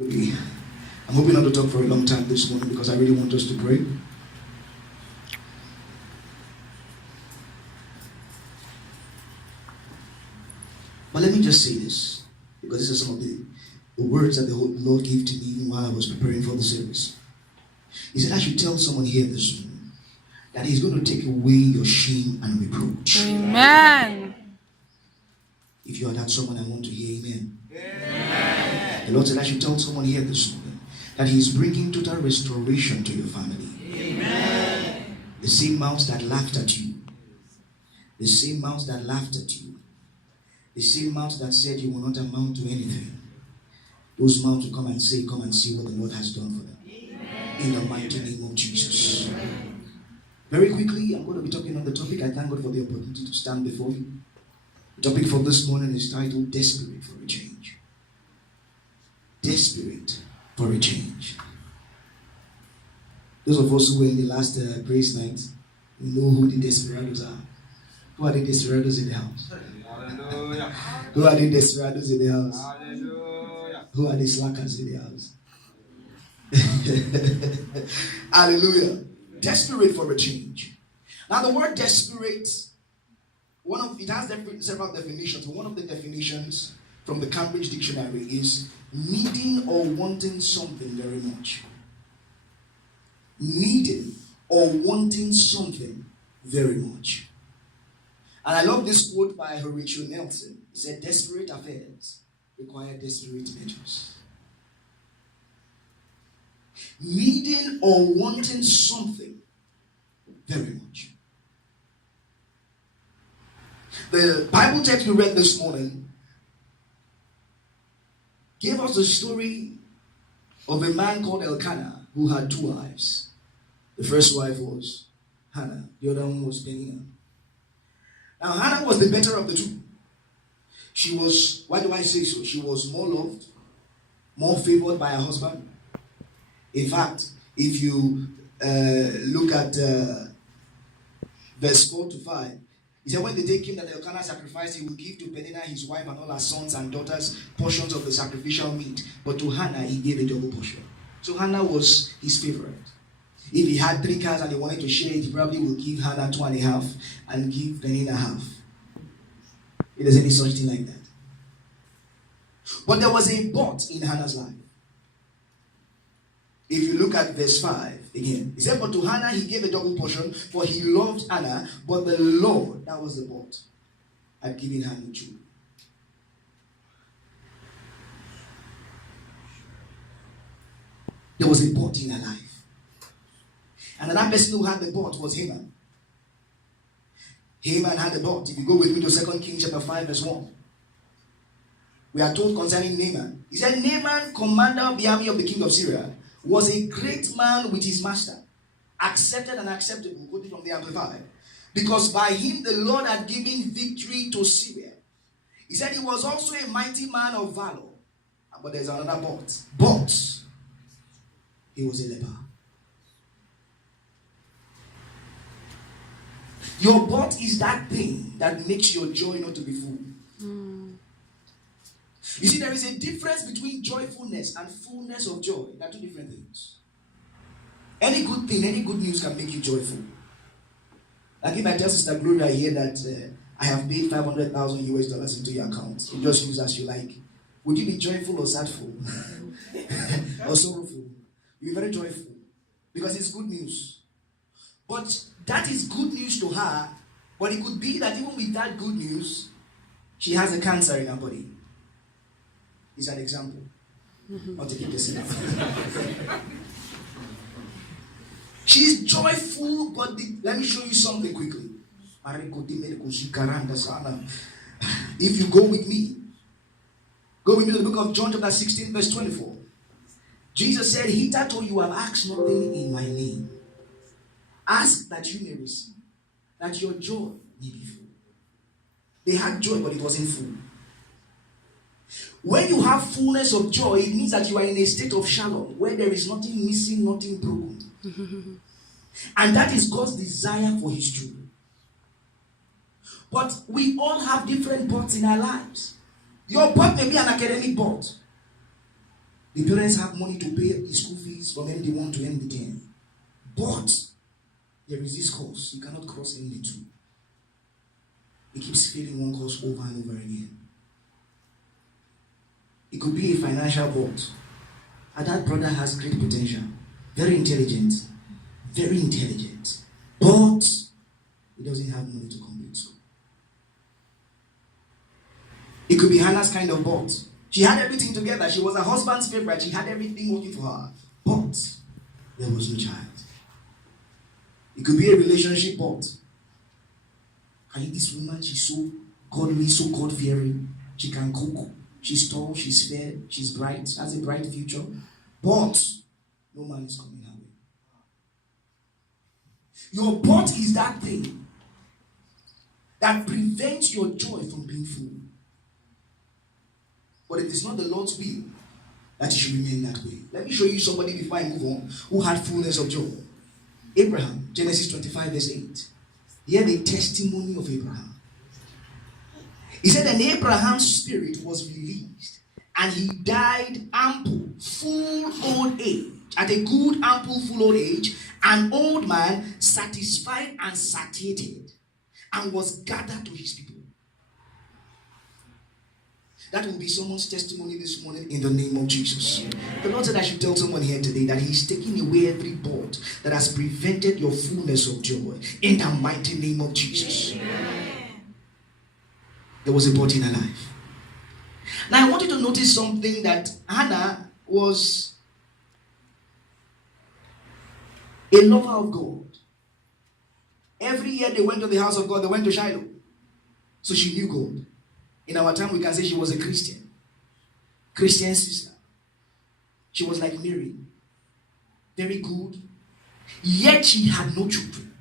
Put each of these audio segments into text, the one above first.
I'm hoping not to talk for a long time this morning because I really want us to pray. But let me just say this, because this is some of the words that the Lord gave to me even while I was preparing for the service. He said I should tell someone here this morning that He's going to take away your shame and reproach. Amen. If you are that someone, I want to hear amen. Amen. The Lord said I should tell someone here this morning that He's bringing total restoration to your family. Amen. The same mouths that laughed at you, the same mouths that laughed at you, the same mouths that said you will not amount to anything, those mouths will come and say, come and see what the Lord has done for them. Amen. In the mighty name of Jesus. Amen. Very quickly, I'm going to be talking on the topic. I thank God for the opportunity to stand before you. The topic for this morning is titled Desperate for a Change. Desperate for a change. Those of us who were in the last praise night, we know who the desperados are. Who are the desperados in the house? Hallelujah. Who are the desperados in the house? Hallelujah. Who are the slackers in the house? Hallelujah. Desperate for a change. Now the word desperate, it has several definitions. One of the definitions from the Cambridge Dictionary is needing or wanting something very much. Needing or wanting something very much. And I love this quote by Horatio Nelson. He said, desperate affairs require desperate measures. Needing or wanting something very much. The Bible text we read this morning gave us the story of a man called Elkanah who had two wives. The first wife was Hannah. The other one was Peninnah. Now Hannah was the better of the two. She was, why do I say so? She was more loved, more favored by her husband. In fact, if you look at verse 4 to 5, he said, when the day came that Elkanah sacrificed, he would give to Peninnah his wife and all her sons and daughters portions of the sacrificial meat. But to Hannah, he gave a double portion. So Hannah was his favorite. If he had 3 cars and he wanted to share it, he probably would give Hannah 2.5 and give Peninnah half. If there's any such thing like that. But there was a but in Hannah's life. If you look at verse 5 again, he said, but to Hannah he gave a double portion, for he loved Hannah, but the Lord, that was the but, had given her no children. There was a but in her life. And another person who had the but was Haman. Haman had the but. If you go with me to 2 Kings chapter 5 verse 1. We are told concerning Naaman. He said, Naaman, commander of the army of the king of Syria, was a great man with his master, accepted and acceptable, quoted from the Amplified, because by him the Lord had given victory to Syria. He said he was also a mighty man of valor. But there's another but. But he was a leper. Your but is that thing that makes your joy not to be full. You see, there is a difference between joyfulness and fullness of joy. They are two different things. Any good thing, any good news can make you joyful. Like if I tell Sister Gloria here that I have paid $500,000 into your account, you just use as you like. Would you be joyful or sadful? Or sorrowful? You'll be very joyful. Because it's good news. But that is good news to her. But it could be that even with that good news, she has a cancer in her body. It's an example. Not to keep this up. She's joyful, but let me show you something quickly. If you go with me to the book of John chapter 16 verse 24. Jesus said, hitherto you have asked nothing in my name. Ask that you may receive, that your joy may be full. They had joy, but it wasn't full. When you have fullness of joy, it means that you are in a state of shalom, where there is nothing missing, nothing broken. And that is God's desire for his children. But we all have different buts in our lives. Your but may be an academic but. The parents have money to pay the school fees from MD1 to MD10. But there is this course. You cannot cross MD2. He keeps failing one course over and over again. It could be a financial board. And that brother has great potential. Very intelligent. Very intelligent. But he doesn't have money to complete school. It could be Hannah's kind of board. She had everything together. She was her husband's favorite. She had everything working for her. But there was no child. It could be a relationship board. And this woman, she's so godly, so God-fearing. She can cook. She's tall, she's fair, she's bright, has a bright future. But no man is coming her way. Your but is that thing that prevents your joy from being full. But it is not the Lord's will that it should remain that way. Let me show you somebody before I move on who had fullness of joy. Abraham, Genesis 25 verse 8. Hear the testimony of Abraham. He said, and Abraham's spirit was released, and he died ample, full old age, at a good ample full old age, an old man, satisfied and satiated, and was gathered to his people. That will be someone's testimony this morning in the name of Jesus. The Lord said I should tell someone here today that He's taking away every board that has prevented your fullness of joy in the mighty name of Jesus. There was a board in her life. Now I want you to notice something, that Hannah was a lover of God. Every year they went to the house of God, they went to Shiloh. So she knew God. In our time, we can say she was a Christian. Christian sister. She was like Mary. Very good. Yet she had no children.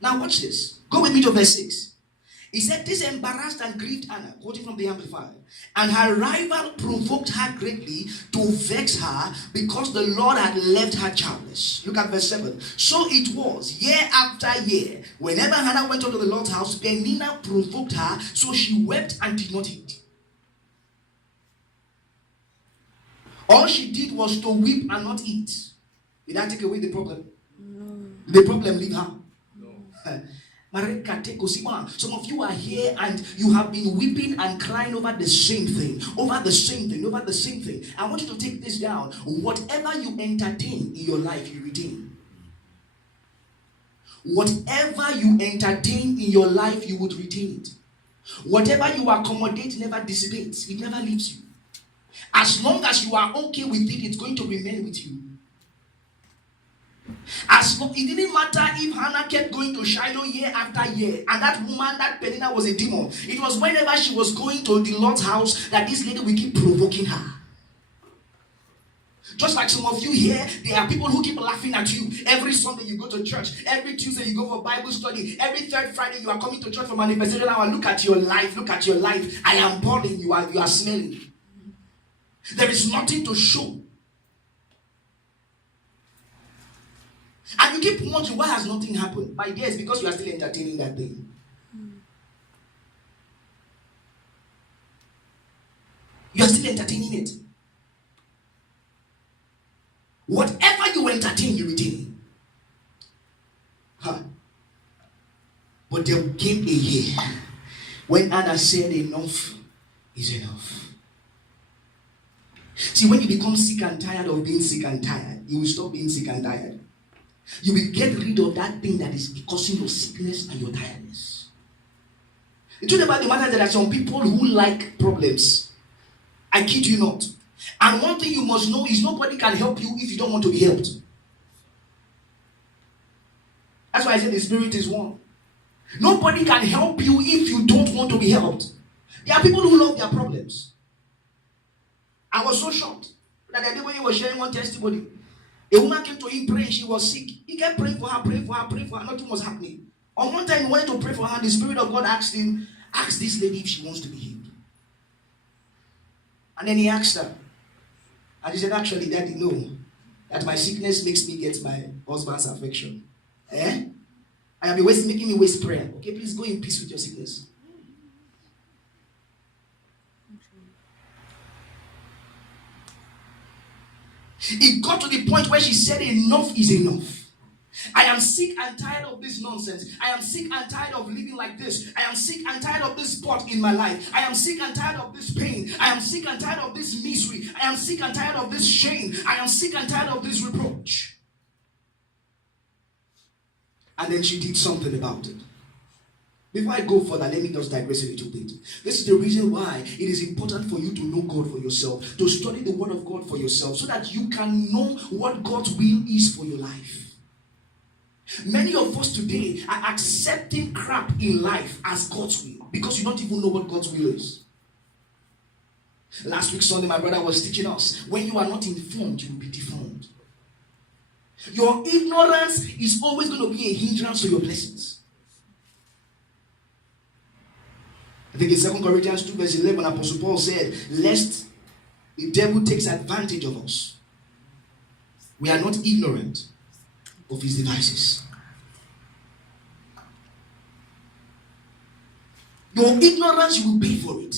Now watch this. Go with me to verse 6. He said, this embarrassed and grieved Hannah, quoting from the Amplified. And her rival provoked her greatly to vex her, because the Lord had left her childless. Look at verse 7. So it was, year after year, whenever Hannah went up to the Lord's house, Peninnah provoked her, so she wept and did not eat. All she did was to weep and not eat. Did that take away the problem? No. Did the problem leave her? No. Some of you are here and you have been weeping and crying over the same thing, over the same thing, over the same thing. I want you to take this down. Whatever you entertain in your life, you retain. Whatever you entertain in your life, you would retain it. Whatever you accommodate never dissipates. It never leaves you. As long as you are okay with it, it's going to remain with you. It didn't matter if Hannah kept going to Shiloh year after year, and that woman, that Peninnah, was a demon. It was whenever she was going to the Lord's house that this lady will keep provoking her. Just like some of you here, there are people who keep laughing at you. Every Sunday you go to church. Every Tuesday you go for Bible study. Every third Friday you are coming to church for manifestation hour. Look at your life. Look at your life. I am boiling. You are smelling. There is nothing to show. And you keep wondering, why has nothing happened? My dear, it's because you are still entertaining that thing. You are still entertaining it. Whatever you entertain, you retain. But there came a year when Anna said enough is enough. See, when you become sick and tired of being sick and tired, you will stop being sick and tired. You will get rid of that thing that is causing your sickness and your tiredness. The truth about the matter is that there are some people who like problems. I kid you not. And one thing you must know is nobody can help you if you don't want to be helped. That's why I said the Spirit is one. Nobody can help you if you don't want to be helped. There are people who love their problems. I was so shocked that the day when he was sharing one testimony, a woman came to him praying, she was sick. He kept praying for her, praying for her, praying for her. Nothing was happening. On one time he wanted to pray for her, the Spirit of God asked him, ask this lady if she wants to be healed. And then he asked her. And she said, actually, Daddy, no. That my sickness makes me get my husband's affection. And you'll be making me waste prayer. Okay, please go in peace with your sickness. It got to the point where she said, enough is enough. I am sick and tired of this nonsense. I am sick and tired of living like this. I am sick and tired of this spot in my life. I am sick and tired of this pain. I am sick and tired of this misery. I am sick and tired of this shame. I am sick and tired of this reproach. And then she did something about it. Before I go further, let me just digress a little bit. This is the reason why it is important for you to know God for yourself, to study the Word of God for yourself, so that you can know what God's will is for your life. Many of us today are accepting crap in life as God's will because you don't even know what God's will is. Last week Sunday, my brother was teaching us, when you are not informed, you will be deformed. Your ignorance is always going to be a hindrance to your blessings. I think in 2 Corinthians 2 verse 11, Apostle Paul said, lest the devil takes advantage of us. We are not ignorant of his devices. Your ignorance, you will pay for it.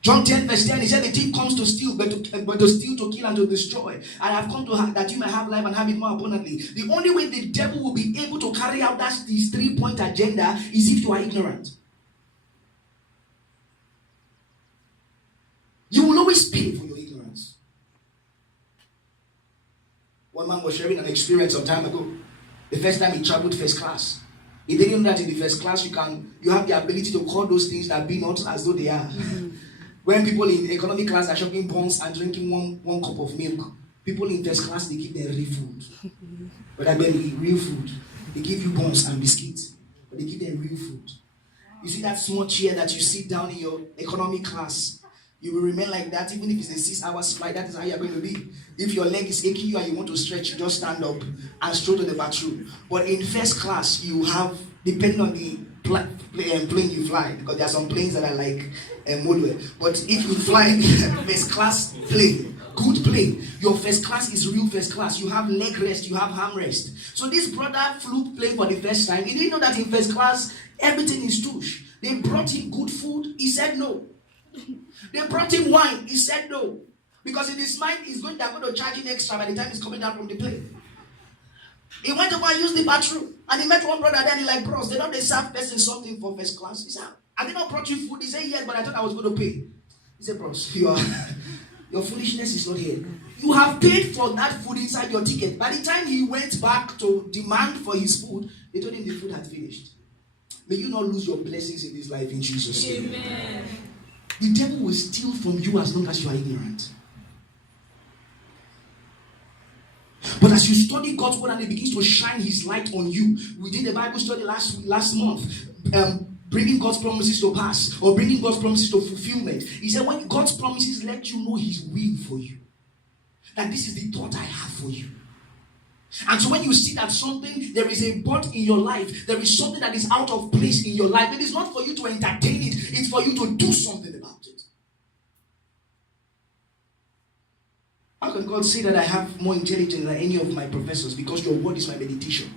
John 10 verse 10, he said, the thief comes to steal, but to steal, to kill, and to destroy. And I have come to that you may have life and have it more abundantly. The only way the devil will be able to carry out this 3-point agenda is if you are ignorant. You will always pay for your ignorance. One man was sharing an experience some time ago. The first time he traveled first class. He didn't know that in the first class you have the ability to call those things that be not as though they are. Mm-hmm. When people in economic class are shopping buns and drinking one cup of milk, people in first class, they give them real food. But I mean real food. They give you buns and biscuits, but they give them real food. You see that small chair that you sit down in your economic class, you will remain like that even if it's a 6 hours flight. That is how you are going to be. If your leg is aching you and you want to stretch, you just stand up and stroll to the bathroom. But in first class, you have, depending on the plane you fly, because there are some planes that are like model. But if you fly first class plane, good plane, your first class is real first class. You have leg rest, you have arm rest. So this brother flew plane for the first time. He didn't know that in first class, everything is tush. They brought him good food. He said no. They brought him wine. He said no. Because in his mind, they're going to charge him extra by the time he's coming down from the plane. He went over and used the bathroom. And he met one brother there. He like, bros, they don't serve person something for first class. He said, have they not brought you food? He said, yes, but I thought I was going to pay. He said, bros, your foolishness is not here. You have paid for that food inside your ticket. By the time he went back to demand for his food, they told him the food had finished. May you not lose your blessings in this life in Jesus' name. Amen. The devil will steal from you as long as you are ignorant. But as you study God's word and it begins to shine his light on you, we did a Bible study last month, bringing God's promises to pass or bringing God's promises to fulfillment. He said when God's promises let you know his will for you, that this is the thought I have for you. And so when you see that there is a but in your life, there is something that is out of place in your life, it is not for you to entertain it, it's for you to do something about it. How can God say that I have more intelligence than any of my professors? Because your word is my meditation.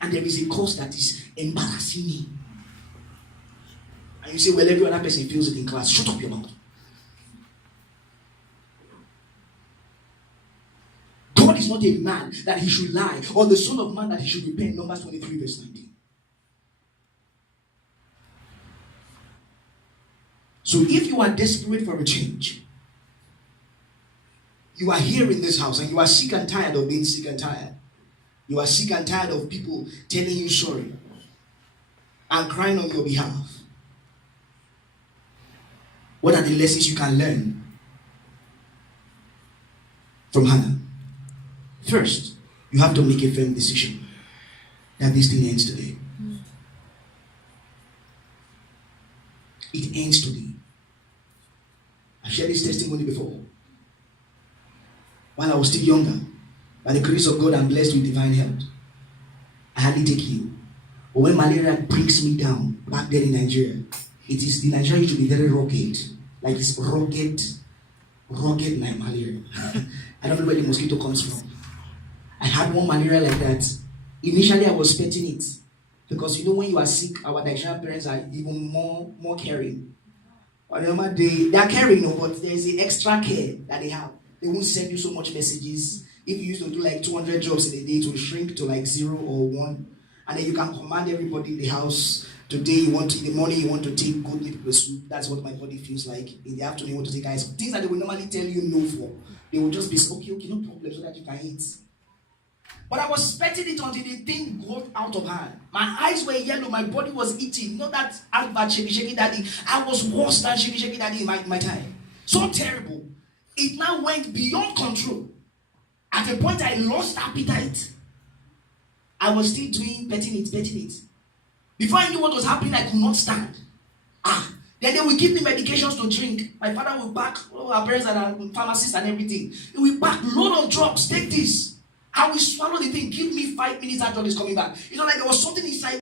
And there is a course that is embarrassing me. And you say, well, every other person feels it in class. Shut up your mouth. God is not a man that he should lie, or the son of man that he should repent. Numbers 23 verse 19. So if you are desperate for a change, you are here in this house and you are sick and tired of being sick and tired. You are sick and tired of people telling you sorry and crying on your behalf. What are the lessons you can learn from Hannah? First, you have to make a firm decision that this thing ends today. It ends today. I shared this testimony before. While I was still younger, by the grace of God, I'm blessed with divine health. I hardly take heal. But when malaria brings me down, back there in Nigeria, the Nigeria used to be very rugged. Like this rugged malaria. I don't know where the mosquito comes from. I had one malaria like that. Initially, I was petting it. Because when you are sick, our Nigerian parents are even more caring. They are caring, but there is the extra care that they have. They won't send you so much messages. If you used to do like 200 jobs in a day, it will shrink to like 0 or 1. And then you can command everybody in the house. Today in the morning you want to take good liquid soup. That's what my body feels like. In the afternoon you want to take ice cream. Things that they will normally tell you no for. They will just be okay, no problem, so that you can eat. But I was expecting it until the thing got out of hand. My eyes were yellow, my body was itching. Not that advert shaky daddy. I was worse than shaky daddy in my time. So terrible. It now went beyond control. At a point I lost appetite. I was still doing petting it. Before I knew what was happening, I could not stand. Then they will give me medications to drink. My father will pack, our parents are pharmacists and everything. He will pack load of drugs. Take this. I will swallow the thing. Give me 5 minutes, that drug is coming back. It's not like there was something inside.